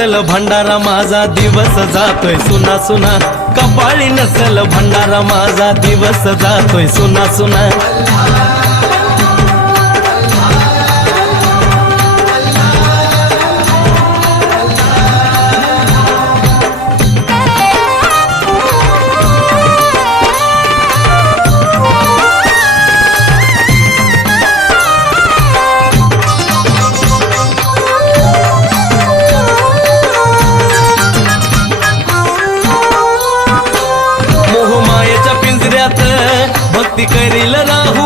नसल भंडारा माझा दिवस जातोय सुना सुना, कपाळी नसल भंडारा माझा दिवस जातोय सुना सुना। भक्ती करील राम